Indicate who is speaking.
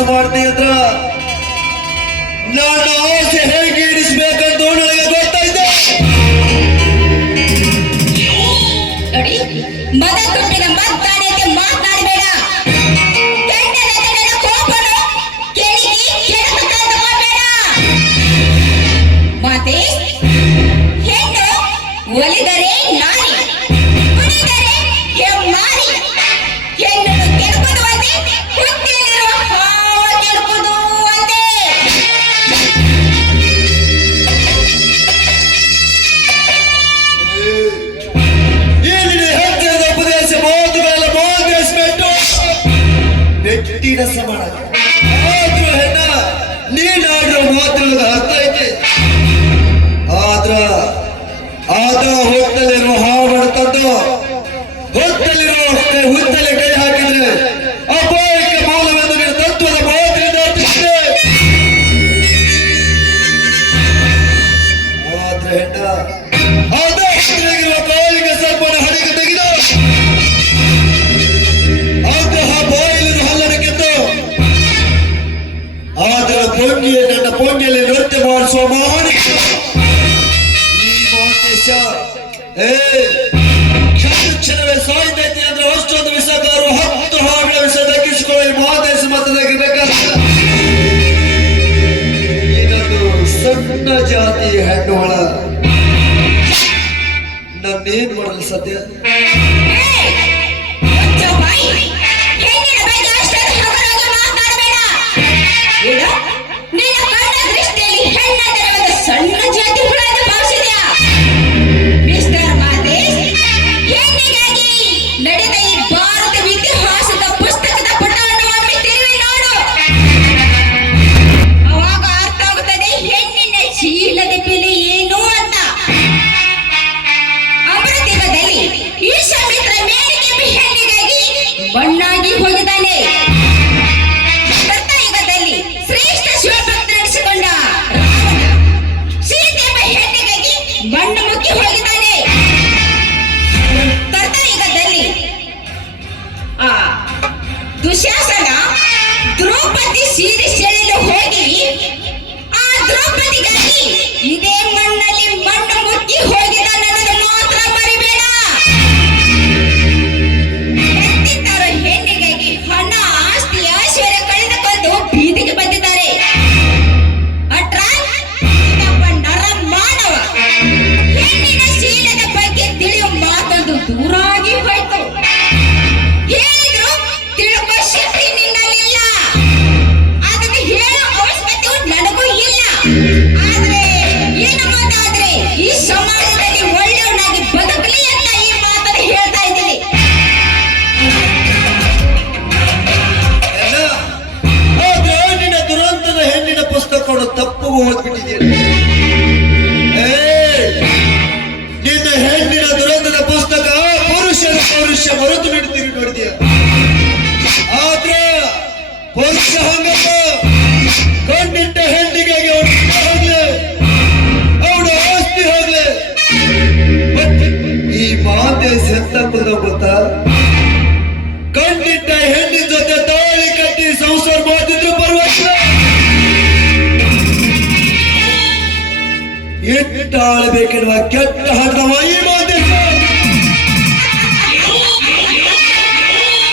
Speaker 1: ಕೆಲಸ ಮಾಡ್ತಿ ಅಂದ್ರ ನಾನು ಆಸೆ ಹೇಗೆ ಇರಿಸ್ಬೇಕಂತ ನನಗೆ ಗೊತ್ತಾಯ್ತು
Speaker 2: ನೋಡಿ ಮದ ಮಾತೆ ಒಲಿದರೆ
Speaker 1: ನಾಯಿ ಕೆಲಸ ಮಾಡಲ್ಲ ಮಾತ್ರ ಅರ್ಥ ಐತಿ ಆದ್ರ ಆದ ಹೊಟ್ಟಲಿರೋ ಹಾವು ಬರ್ತದ್ದು ಹೊಟ್ಟಲಿರೋ ಹುತ್ತಲೆ ಕೈ ಹಾಕಿದ್ರೆ ಅಪಾಯಕ್ಕೆ সময় ಕ್ಷೇತ್ರ ಅಷ್ಟೊಂದು ವಿಷಯಕಾರರು ಹತ್ತು ಹಾವಿನ ವಿಷಯ ತಗ್ಗಿಸಿಕೊಳ್ಳಲು ಮಹಾದೇಶ ಮಾತನಾಗಿರಬೇಕಾದ ಇದೊಂದು ಸಣ್ಣ ಜಾತಿ ಹೆಣ್ಣುಗಳ ನನ್ನೇನ್ ಮಾಡಲು
Speaker 2: ಸಾಧ್ಯ ಬಣ್ಣ ಮುಚ್ಚಿ ಹೋಗಿದ್ದಾನೆ. ಯುಗದಲ್ಲಿ ಆ ದುಶಾಸನ ದ್ರೌಪದಿ ಸೀರೆ ಸೆಳೆಯಲು ಹೋಗಿ ಆ ದ್ರೌಪದಿಗಾಗಿ ಇದೇ ಮಣ್ಣ
Speaker 1: ಕೆಟ್ಟ ಆಳ್ಬೇಕೆನ್ನುವ ಕೆಟ್ಟ ಹಠ ಈ ಮಾತೆ